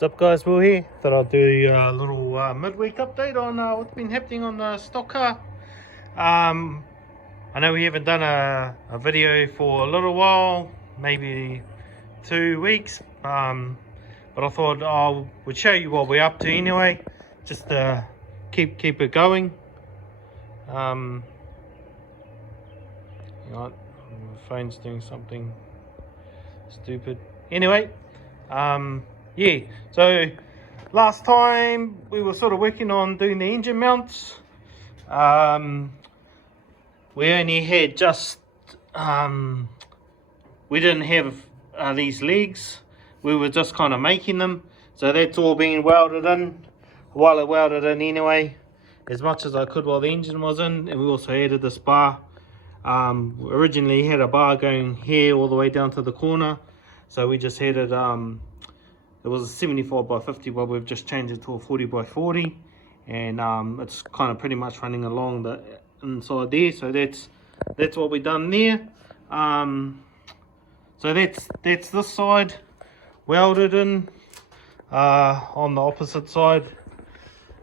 What's up guys, Will here. Thought I'd do a little midweek update on what's been happening on the stock car. I know we haven't done a video for a little while, maybe 2 weeks, but I thought I would show you what we're up to anyway, just to keep it going. You know what? My phone's doing something stupid. Anyway, yeah, so last time we were sort of working on doing the engine mounts. We only had just we didn't have these legs. We were just kind of making them, so that's all being welded in. While I welded in anyway, as much as I could while the engine was in. And we also added this bar. Originally had a bar going here all the way down to the corner, so we just had it, it was a 74 by 50, but we've just changed it to a 40 by 40, and it's kind of pretty much running along the inside there. So that's what we've done there. So that's this side welded in. On the opposite side,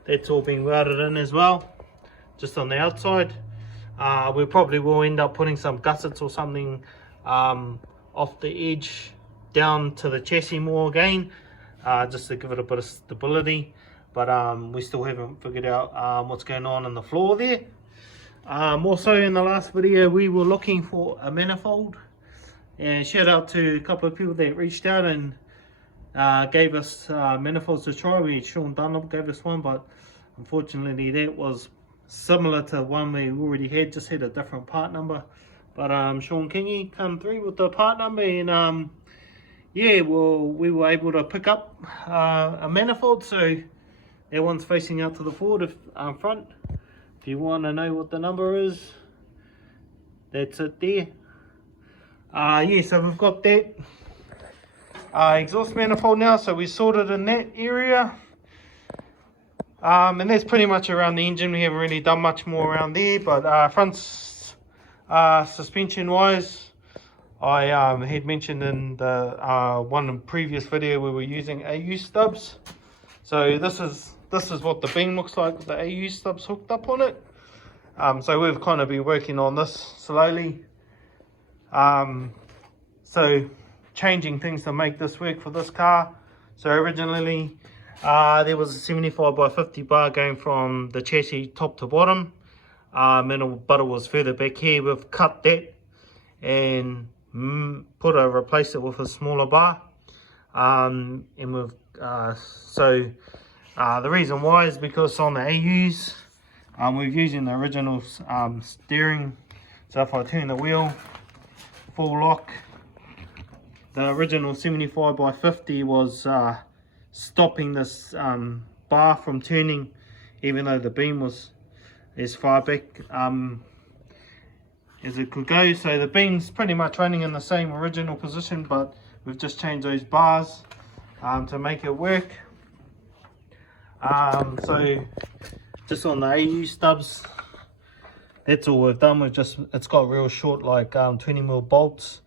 that's all being welded in as well, just on the outside. We probably will end up putting some gussets or something off the edge down to the chassis more again, just to give it a bit of stability, but we still haven't figured out what's going on in the floor there. Also in the last video we were looking for a manifold, and shout out to a couple of people that reached out and gave us manifolds to try. Sean Dunlop gave us one, but unfortunately that was similar to one we already had, just had a different part number. But Sean, can you come through with the part number? And yeah, well, we were able to pick up a manifold, so that one's facing out to the forward front. If you want to know what the number is, that's it there. Yeah, so we've got that exhaust manifold now, so we sorted in that area. And that's pretty much around the engine. We haven't really done much more around there, but front suspension wise, I had mentioned in the one previous video we were using AU stubs. So this is what the beam looks like with the AU stubs hooked up on it. So we've kind of been working on this slowly, so changing things to make this work for this car. So originally there was a 75 by 50 bar going from the chassis top to bottom, but it was further back here. We've cut that and replaced it with a smaller bar, and we've the reason why is because on the AUs we're using the original steering. So if I turn the wheel full lock, the original 75 by 50 was stopping this bar from turning, even though the beam was as far back as it could go. So the beam's pretty much running in the same original position, but we've just changed those bars to make it work. So just on the AU stubs, that's all we've done. It's got real short, like 20mm bolts.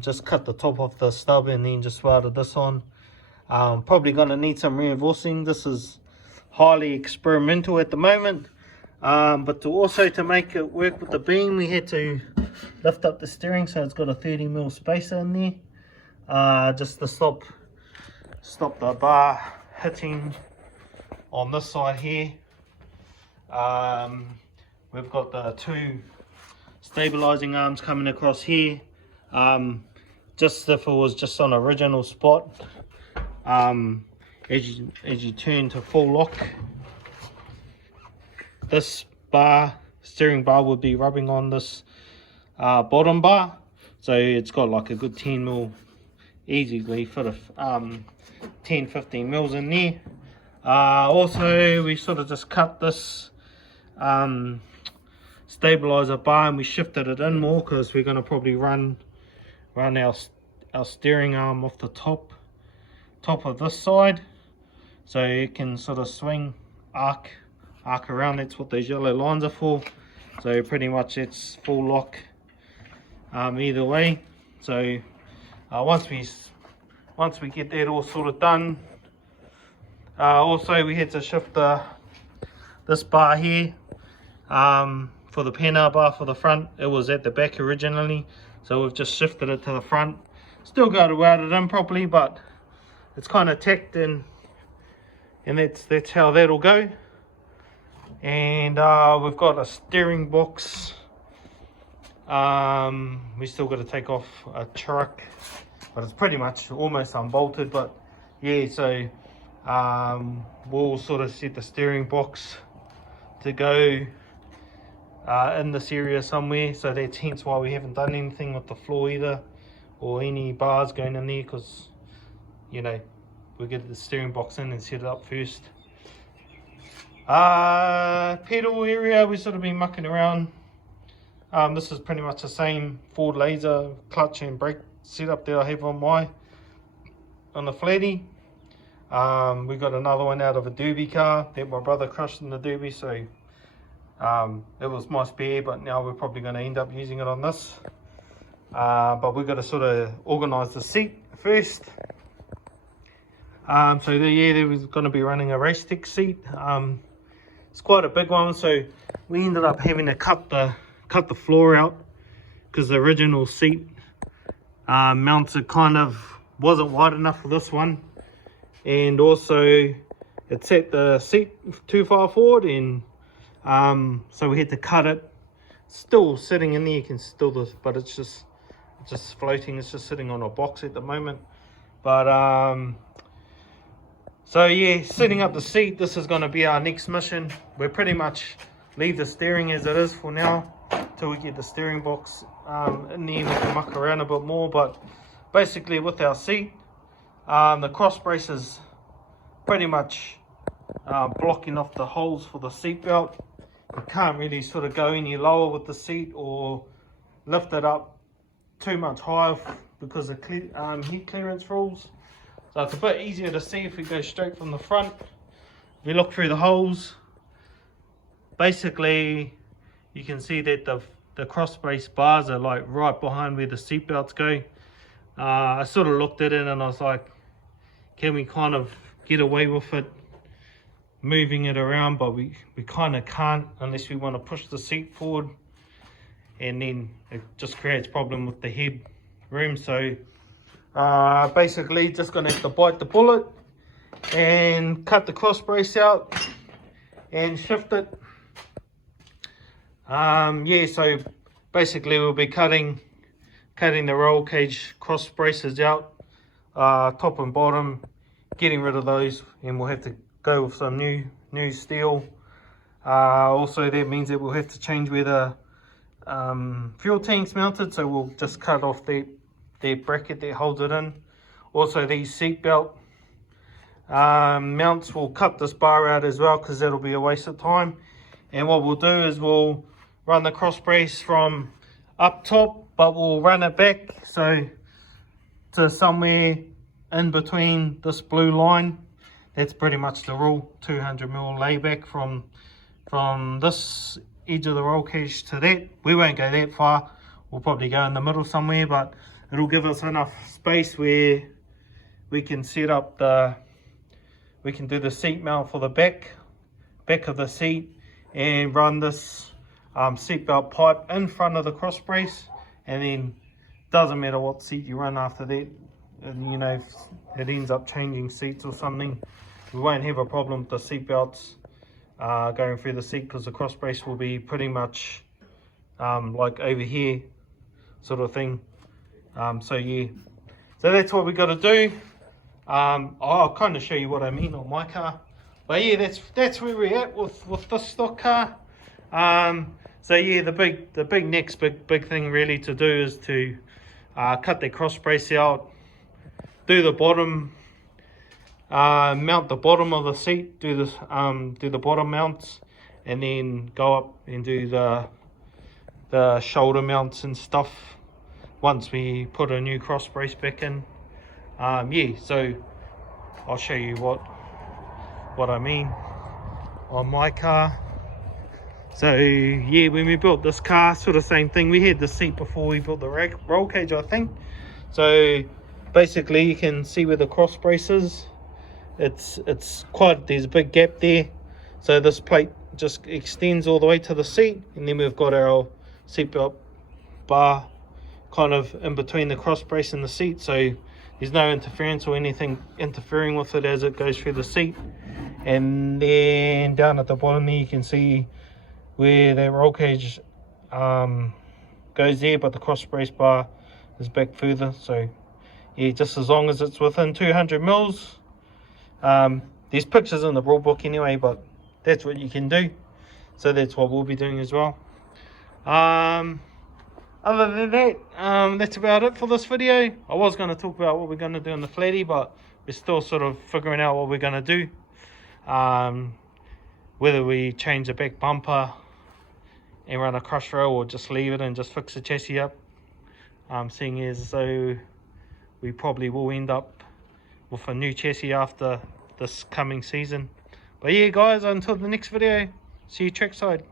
Just cut the top off the stub and then just welded this on. Probably going to need some reinforcing. This is highly experimental at the moment, but to make it work with the beam, we had to lift up the steering, so it's got a 30mm spacer in there, just to stop the bar hitting on this side here. We've got the two stabilizing arms coming across here, just if it was just on original spot. As you turn to full lock, this steering bar would be rubbing on this bottom bar, so it's got like a good 10mm, easily fit of 10-15 mils in there. Also we sort of just cut this stabilizer bar and we shifted it in more, because we're going to probably run our steering arm off the top of this side, so it can sort of swing, arc around. That's what those yellow lines are for. So pretty much it's full lock either way. So once we get that all sort of done, Also we had to shift this bar here for the penile bar for the front. It was at the back originally, so we've just shifted it to the front. Still got to weld it in properly, but it's kind of tacked in, and that's how that'll go. And we've got a steering box. We still got to take off a truck, but it's pretty much almost unbolted. But yeah, so we'll sort of set the steering box to go in this area somewhere, so that's hence why we haven't done anything with the floor either, or any bars going in there, because you know, we'll get the steering box in and set it up first. Pedal area, we've sort of been mucking around. This is pretty much the same Ford Laser clutch and brake setup that I have on the flatty. We got another one out of a derby car that my brother crushed in the derby, so it was my spare, but now we're probably going to end up using it on this. But we've got to sort of organise the seat first. So there was going to be running a race tech seat. It's quite a big one, so we ended up having to cut the floor out, because the original seat mounted kind of wasn't wide enough for this one, and also it set the seat too far forward, and so we had to cut it. Still sitting in there, you can still this, but it's just floating. It's just sitting on a box at the moment. But so yeah, setting up the seat, this is going to be our next mission. We'll pretty much leave the steering as it is for now till we get the steering box in there. We can muck around a bit more, but basically with our seat, the cross brace is pretty much blocking off the holes for the seat belt. You can't really sort of go any lower with the seat or lift it up too much higher because of heat clearance rules. So it's a bit easier to see if we go straight from the front. If we look through the holes, basically you can see that the cross brace bars are like right behind where the seat belts go. I sort of looked at it and I was like, can we kind of get away with it, moving it around? But we kind of can't unless we want to push the seat forward, and then it just creates problem with the head room. So basically just gonna have to bite the bullet and cut the cross brace out and shift it. Yeah, so basically we'll be cutting the roll cage cross braces out, top and bottom, getting rid of those, and we'll have to go with some new steel. Also that means that we'll have to change where the fuel tank's mounted, so we'll just cut off that bracket that holds it in. Also these seat belt mounts, will cut this bar out as well, because that'll be a waste of time. And what we'll do is we'll run the cross brace from up top, but we'll run it back so to somewhere in between this blue line. That's pretty much the rule, 200mm layback from this edge of the roll cage to that. We won't go that far, we'll probably go in the middle somewhere, but it'll give us enough space where we can set up we can do the seat mount for the back of the seat, and run this seat belt pipe in front of the cross brace, and then doesn't matter what seat you run after that, and you know, if it ends up changing seats or something, we won't have a problem with the seat belts going through the seat, because the cross brace will be pretty much like over here sort of thing. So yeah, so that's what we got to do. I'll kind of show you what I mean on my car, but yeah, that's where we're at with this stock car. So yeah, the next big thing really to do is to cut the cross brace out, do the bottom, mount the bottom of the seat, do the bottom mounts, and then go up and do the shoulder mounts and stuff once we put a new cross brace back in. Yeah, so I'll show you what I mean on my car. So yeah, when we built this car, sort of same thing. We had the seat before we built the roll cage, I think. So basically you can see where the cross brace is. it's quite, there's a big gap there, so this plate just extends all the way to the seat, and then we've got our seatbelt bar kind of in between the cross brace and the seat, so there's no interference or anything interfering with it as it goes through the seat. And then down at the bottom there you can see where that roll cage goes there, but the cross brace bar is back further. So yeah, just as long as it's within 200 mils. There's pictures in the rule book anyway, but that's what you can do, so that's what we'll be doing as well. Other than that, that's about it for this video. I was going to talk about what we're going to do in the flatty, but we're still sort of figuring out what we're going to do. Whether we change the back bumper and run a crush rail, or just leave it and just fix the chassis up. Seeing as though we probably will end up with a new chassis after this coming season. But yeah guys, until the next video, see you trackside.